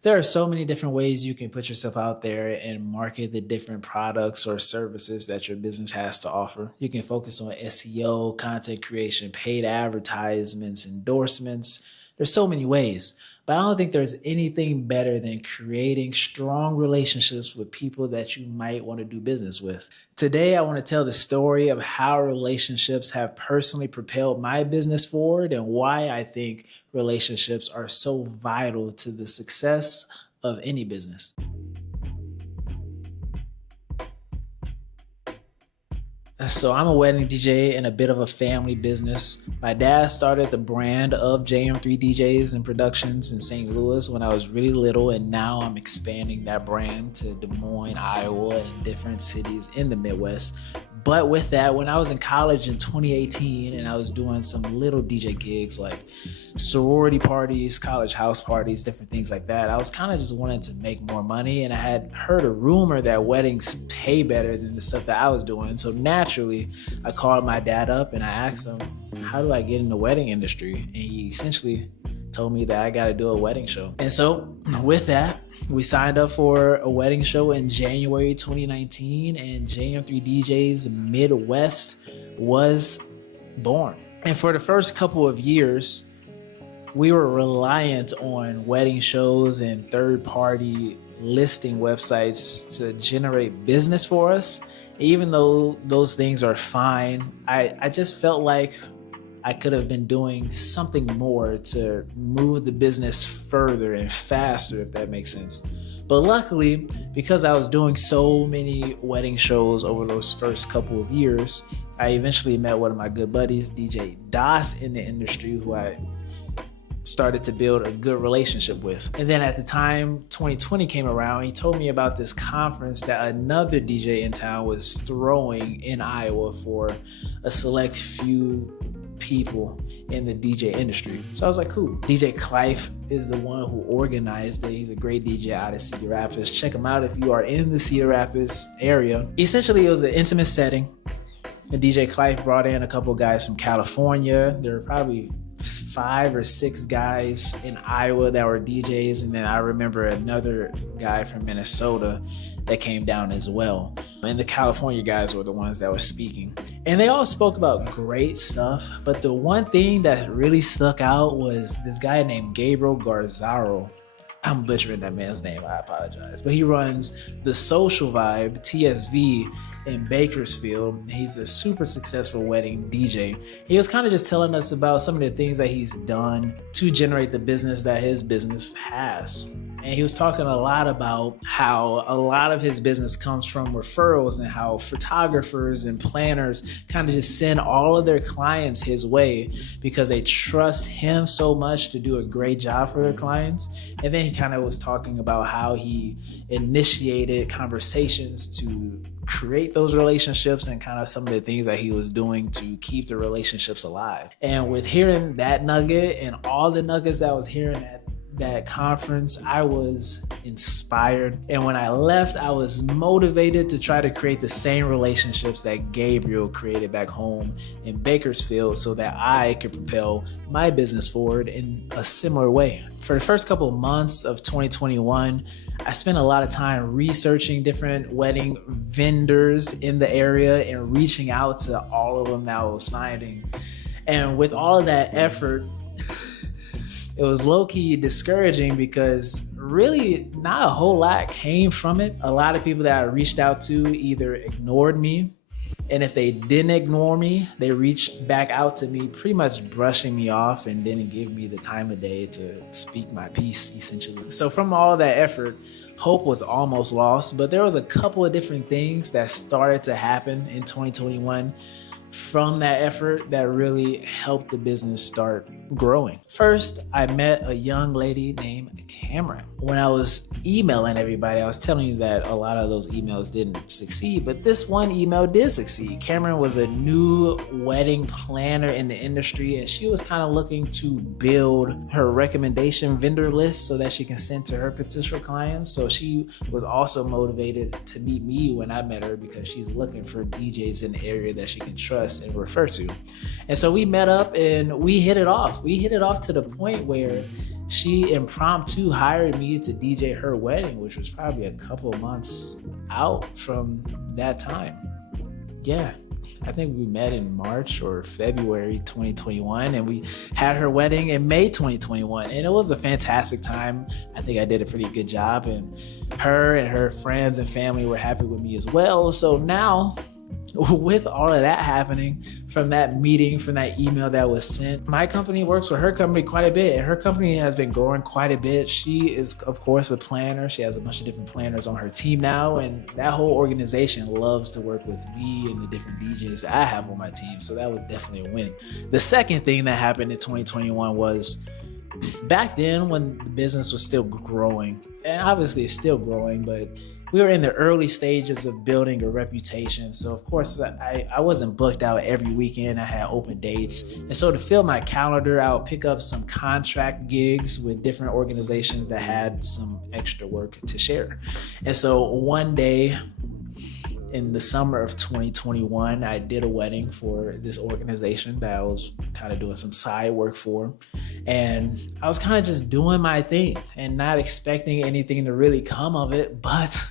There are so many different ways you can put yourself out there and market the different products or services that your business has to offer. You can focus on SEO, content creation, paid advertisements, endorsements. There's so many ways, but I don't think there's anything better than creating strong relationships with people that you might want to do business with. Today, I want to tell the story of how relationships have personally propelled my business forward and why I think relationships are so vital to the success of any business. So I'm a wedding DJ and a bit of a family business. My dad started the brand of JM3 DJs and Productions in St. Louis when I was really little, and now I'm expanding that brand to Des Moines, Iowa, and different cities in the Midwest. But with that, when I was in college in 2018 and I was doing some little DJ gigs like sorority parties, college house parties, different things like that, I was kind of just wanting to make more money, and I had heard a rumor that weddings pay better than the stuff that I was doing. So naturally, I called my dad up and I asked him, how do I get in the wedding industry? And he essentially told me that I got to do a wedding show. And so with that, we signed up for a wedding show in January 2019, and JM3 DJs Midwest was born. And for the first couple of years, we were reliant on wedding shows and third-party listing websites to generate business for us. Even though those things are fine, I just felt like I could have been doing something more to move the business further and faster, if that makes sense. But luckily, because I was doing so many wedding shows over those first couple of years, I eventually met one of my good buddies, DJ Das, in the industry, who I started to build a good relationship with. And then at the time 2020 came around, he told me about this conference that another DJ in town was throwing in Iowa for a select few people in the DJ industry. So I was like, cool. DJ Clive is the one who organized it. He's a great DJ out of Cedar Rapids. Check him out if you are in the Cedar Rapids area. Essentially, it was an intimate setting. And DJ Clive brought in a couple of guys from California. There were probably 5 or 6 guys in Iowa that were DJs, and then I remember another guy from Minnesota that came down as well. And the California guys were the ones that were speaking. And they all spoke about great stuff, but the one thing that really stuck out was this guy named Gabriel Garzaro. I'm butchering that man's name, I apologize. But he runs The Social Vibe, TSV, in Bakersfield. He's a super successful wedding DJ. He was kind of just telling us about some of the things that he's done to generate the business that his business has. And he was talking a lot about how a lot of his business comes from referrals and how photographers and planners kind of just send all of their clients his way because they trust him so much to do a great job for their clients. And then he kind of was talking about how he initiated conversations to create those relationships and kind of some of the things that he was doing to keep the relationships alive. And with hearing that nugget and all the nuggets that I was hearing at that conference, I was inspired. And when I left, I was motivated to try to create the same relationships that Gabriel created back home in Bakersfield so that I could propel my business forward in a similar way. For the first couple of months of 2021, I spent a lot of time researching different wedding vendors in the area and reaching out to all of them that I was finding. And with all of that effort, it was low-key discouraging because really not a whole lot came from it. A lot of people that I reached out to either ignored me, and if they didn't ignore me, they reached back out to me pretty much brushing me off and didn't give me the time of day to speak my piece, essentially. So from all of that effort, hope was almost lost, but there was a couple of different things that started to happen in 2021 from that effort that really helped the business start growing. First, I met a young lady named Cameron. When I was emailing everybody, I was telling you that a lot of those emails didn't succeed, but this one email did succeed. Cameron was a new wedding planner in the industry, and she was kind of looking to build her recommendation vendor list so that she can send to her potential clients. So she was also motivated to meet me when I met her because she's looking for DJs in the area that she can trust and refer to. And so we met up and we hit it off. We hit it off to the point where she impromptu hired me to DJ her wedding, which was probably a couple of months out from that time. Yeah, I think we met in March or February 2021, and we had her wedding in May 2021, and it was a fantastic time. I think I did a pretty good job, and her friends and family were happy with me as well. So now, with all of that happening, from that meeting, from that email that was sent, my company works with her company quite a bit, and her company has been growing quite a bit. She is, of course, a planner. She has a bunch of different planners on her team now, and that whole organization loves to work with me and the different DJs that I have on my team. So that was definitely a win. The second thing that happened in 2021 was back then when the business was still growing, and obviously it's still growing, but we were in the early stages of building a reputation. So of course I wasn't booked out every weekend. I had open dates. And so to fill my calendar, I would pick up some contract gigs with different organizations that had some extra work to share. And so one day in the summer of 2021, I did a wedding for this organization that I was kind of doing some side work for. And I was kind of just doing my thing and not expecting anything to really come of it. But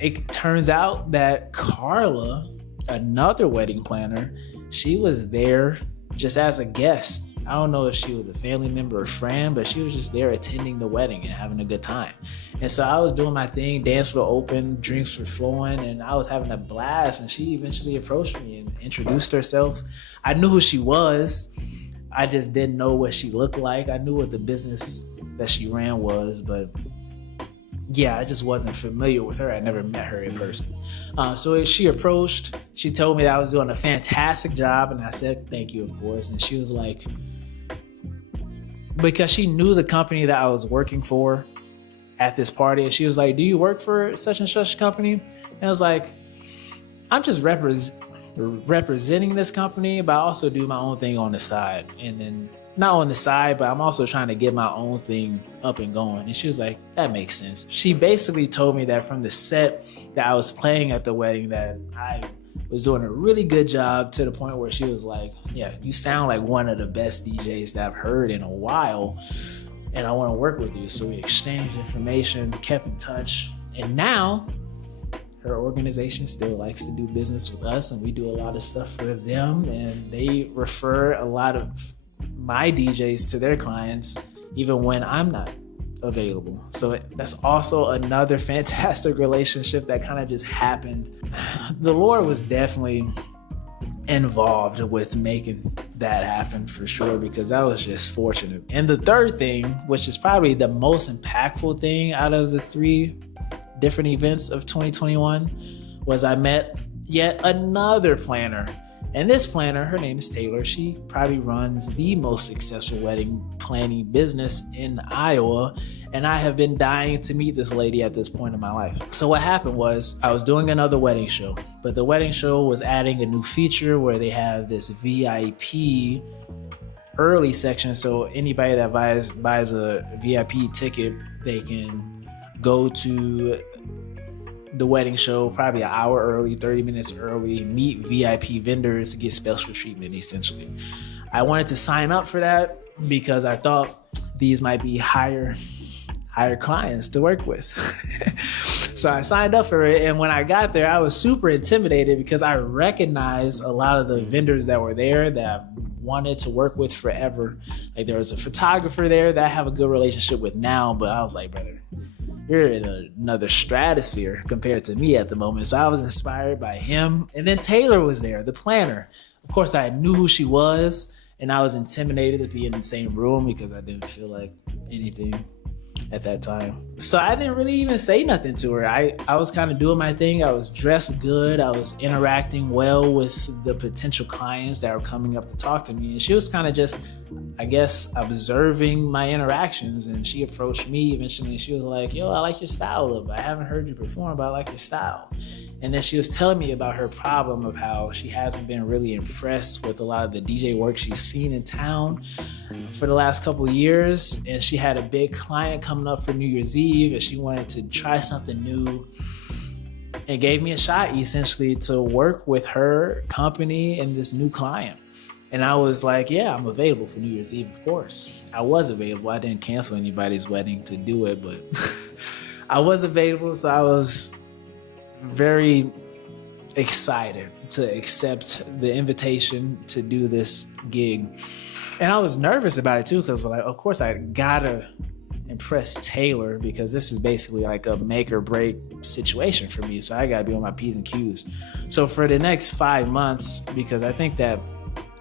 it turns out that Carla, another wedding planner, she was there just as a guest. I don't know if she was a family member or friend, but she was just there attending the wedding and having a good time. And so I was doing my thing, dance floor open, drinks were flowing, and I was having a blast. And she eventually approached me and introduced herself. I knew who she was. I just didn't know what she looked like. I knew what the business that she ran was, but yeah, I just wasn't familiar with her. I never met her in person. So she approached, she told me that I was doing a fantastic job, and I said, thank you, of course. And she was like, because she knew the company that I was working for at this party, and she was like, do you work for such and such company? And I was like, I'm just representing this company, but I also do my own thing on the side. And then not on the side, but I'm also trying to get my own thing up and going. And she was like, that makes sense. She basically told me that from the set that I was playing at the wedding, that I was doing a really good job, to the point where she was like, yeah, you sound like one of the best DJs that I've heard in a while, and I want to work with you. So we exchanged information, kept in touch, and now her organization still likes to do business with us, and we do a lot of stuff for them, and they refer a lot of my DJs to their clients even when I'm not available. So that's also another fantastic relationship that kind of just happened. The Lord was definitely involved with making that happen, for sure, because I was just fortunate. And the third thing, which is probably the most impactful thing out of the 3 different events of 2021, was I met yet another planner. And this planner, her name is Taylor. She probably runs the most successful wedding planning business in Iowa. And I have been dying to meet this lady at this point in my life. So what happened was, I was doing another wedding show, but the wedding show was adding a new feature where they have this VIP early section. So anybody that buys a VIP ticket, they can go to the wedding show probably an hour early, 30 minutes early, meet VIP vendors, get special treatment, essentially. I wanted to sign up for that because I thought these might be higher clients to work with. So I signed up for it, and when I got there, I was super intimidated because I recognized a lot of the vendors that were there that I wanted to work with forever. Like, there was a photographer there that I have a good relationship with now, but I was like, brother, you're in another stratosphere compared to me at the moment. So I was inspired by him. And then Taylor was there, the planner. Of course, I knew who she was, and I was intimidated to be in the same room because I didn't feel like anything at that time. So I didn't really even say nothing to her. I was kind of doing my thing. I was dressed good. I was interacting well with the potential clients that were coming up to talk to me. And she was kind of just, I guess, observing my interactions. And she approached me eventually, and she was like, yo, I like your style a little bit. I haven't heard you perform, but I like your style. And then she was telling me about her problem of how she hasn't been really impressed with a lot of the DJ work she's seen in town for the last couple of years. And she had a big client coming up for New Year's Eve, and she wanted to try something new, and gave me a shot essentially to work with her company and this new client. And I was like, yeah, I'm available for New Year's Eve, of course. I was available. I didn't cancel anybody's wedding to do it, but I was available. So I was very excited to accept the invitation to do this gig. And I was nervous about it too, because like, of course I gotta impress Taylor, because this is basically like a make or break situation for me. So I gotta be on my P's and Q's. So for the next 5 months, because I think that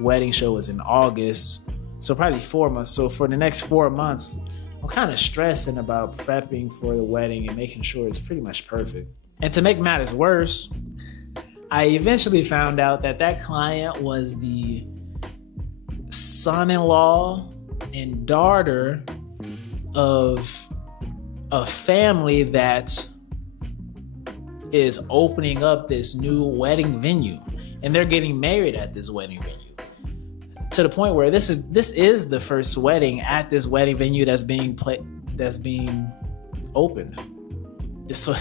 wedding show was in August, so probably 4 months. So for the next 4 months, I'm kind of stressing about prepping for the wedding and making sure it's pretty much perfect. And to make matters worse, I eventually found out that that client was the son-in-law and daughter of a family that is opening up this new wedding venue, and they're getting married at this wedding venue, to the point where this is the first wedding at this wedding venue that's being opened. So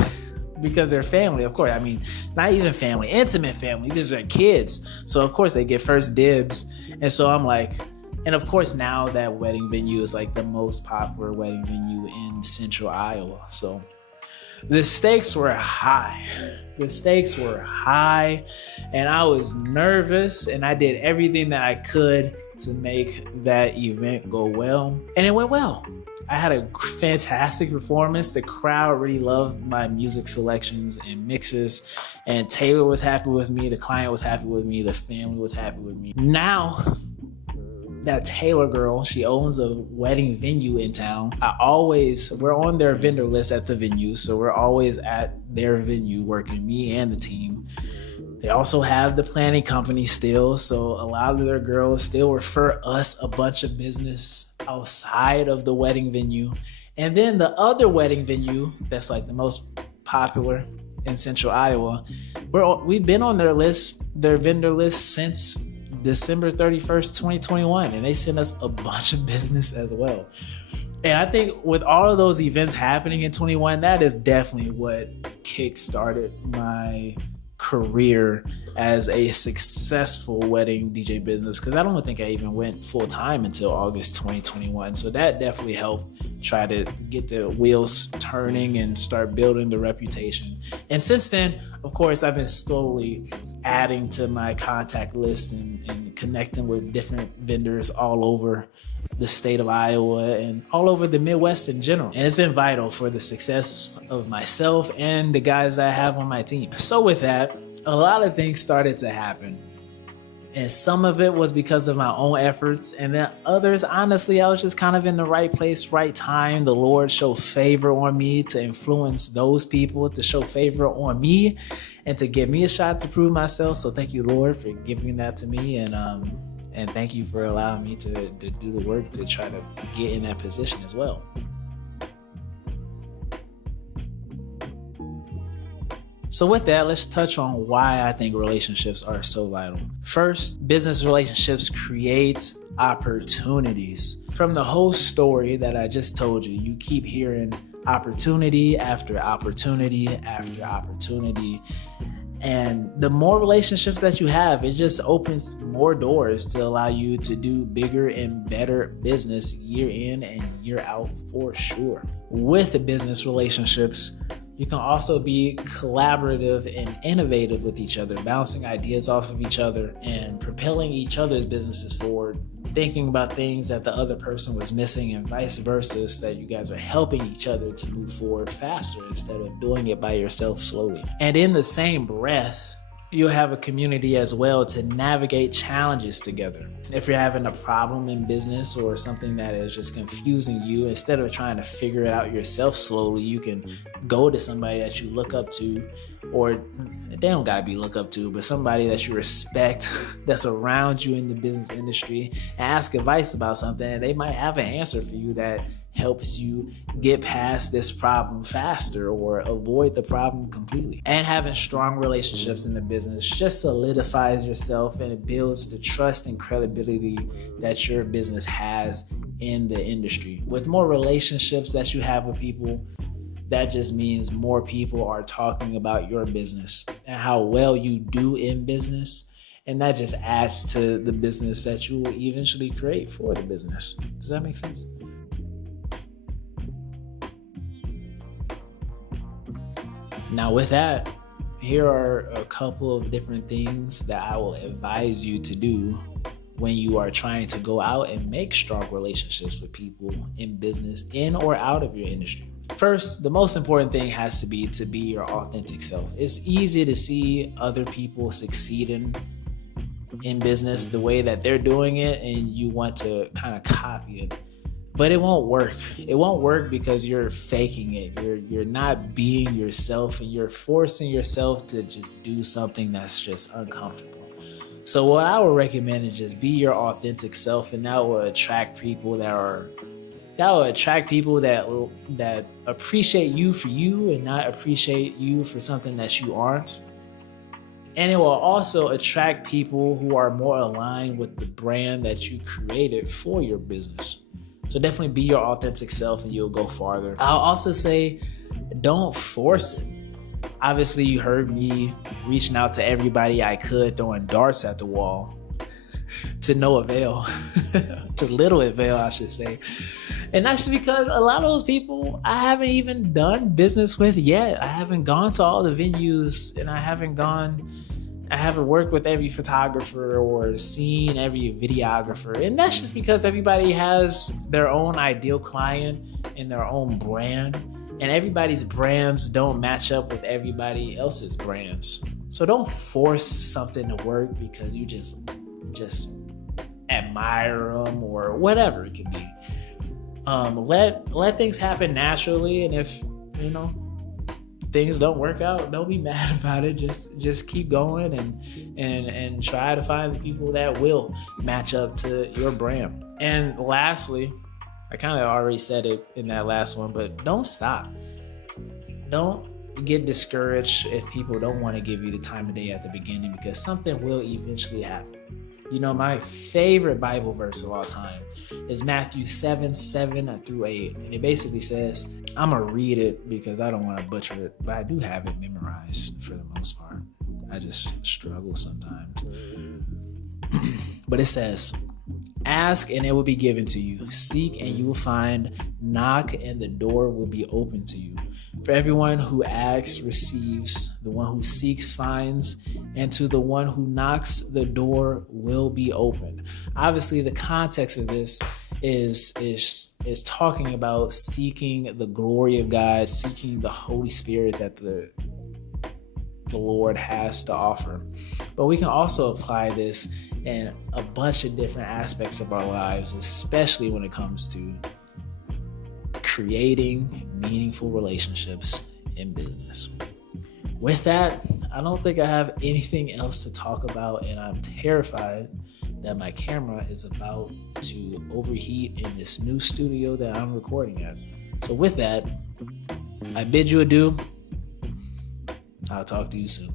because they're family, of course. I mean, not even family, intimate family. These are kids. So of course they get first dibs. And so I'm like, and of course now that wedding venue is like the most popular wedding venue in Central Iowa. So the stakes were high. The stakes were high, and I was nervous, and I did everything that I could to make that event go well. And it went well. I had a fantastic performance. The crowd really loved my music selections and mixes, and Taylor was happy with me. The client was happy with me. The family was happy with me. Now that Taylor girl, she owns a wedding venue in town. We're on their vendor list at the venue, so we're always at their venue working, me and the team. They also have the planning company still, so a lot of their girls still refer us a bunch of business outside of the wedding venue. And then the other wedding venue that's like the most popular in Central Iowa, we've been on their list, their vendor list, since December 31st, 2021, and they sent us a bunch of business as well. And I think with all of those events happening in 21, that is definitely what kick-started my career as a successful wedding DJ business, because I don't think I even went full-time until August 2021. So that definitely helped try to get the wheels turning and start building the reputation. And since then, of course, I've been slowly adding to my contact list and connecting with different vendors all over the state of Iowa and all over the Midwest in general. And it's been vital for the success of myself and the guys that I have on my team. So with that, a lot of things started to happen. And some of it was because of my own efforts. And then others, honestly, I was just kind of in the right place, right time. The Lord showed favor on me to influence those people, to show favor on me, and to give me a shot to prove myself. So thank you, Lord, for giving that to me. And thank you for allowing me to do the work to try to get in that position as well. So with that, let's touch on why I think relationships are so vital. First, business relationships create opportunities. From the whole story that I just told you, you keep hearing opportunity after opportunity after opportunity. And the more relationships that you have, it just opens more doors to allow you to do bigger and better business year in and year out for sure. With the business relationships, you can also be collaborative and innovative with each other, bouncing ideas off of each other and propelling each other's businesses forward, thinking about things that the other person was missing and vice versa, so that you guys are helping each other to move forward faster instead of doing it by yourself slowly. And in the same breath, you'll have a community as well to navigate challenges together. If you're having a problem in business or something that is just confusing you, instead of trying to figure it out yourself slowly, you can go to somebody that you look up to, or they don't gotta be look up to, but somebody that you respect that's around you in the business industry, and ask advice about something, and they might have an answer for you that helps you get past this problem faster or avoid the problem completely. And having strong relationships in the business just solidifies yourself, and it builds the trust and credibility that your business has in the industry. With more relationships that you have with people, that just means more people are talking about your business and how well you do in business. And that just adds to the business that you will eventually create for the business. Does that make sense? Now, with that, here are a couple of different things that I will advise you to do when you are trying to go out and make strong relationships with people in business, in or out of your industry. First, the most important thing has to be your authentic self. It's easy to see other people succeeding in business the way that they're doing it, and you want to kind of copy it. But it won't work. It won't work because you're faking it. You're not being yourself, and you're forcing yourself to just do something that's just uncomfortable. So what I would recommend is just be your authentic self, and that will attract people that appreciate you for you and not appreciate you for something that you aren't. And it will also attract people who are more aligned with the brand that you created for your business. So definitely be your authentic self and you'll go farther. I'll also say, don't force it. Obviously, you heard me reaching out to everybody I could, throwing darts at the wall to no avail, to little avail, I should say. And that's just because a lot of those people I haven't even done business with yet. I haven't gone to all the venues, and I haven't worked with every photographer or seen every videographer. And that's just because everybody has their own ideal client and their own brand. And everybody's brands don't match up with everybody else's brands. So don't force something to work because you just admire them or whatever it could be. Let things happen naturally, and if things don't work out, don't be mad about it. Just keep going and try to find the people that will match up to your brand. And lastly, I kind of already said it in that last one, but don't stop. Don't get discouraged if people don't want to give you the time of day at the beginning, because something will eventually happen. My favorite Bible verse of all time is Matthew 7:7-8. And it basically says, I'm going to read it because I don't want to butcher it, but I do have it memorized for the most part. I just struggle sometimes. But it says, ask and it will be given to you. Seek and you will find. Knock and the door will be open to you. For everyone who asks receives, the one who seeks finds, and to the one who knocks the door will be opened. Obviously, the context of this is talking about seeking the glory of God, seeking the Holy Spirit that the Lord has to offer. But we can also apply this in a bunch of different aspects of our lives, especially when it comes to creating meaningful relationships in business. With that, I don't think I have anything else to talk about, and I'm terrified that my camera is about to overheat in this new studio that I'm recording at. So with that, I bid you adieu. I'll talk to you soon.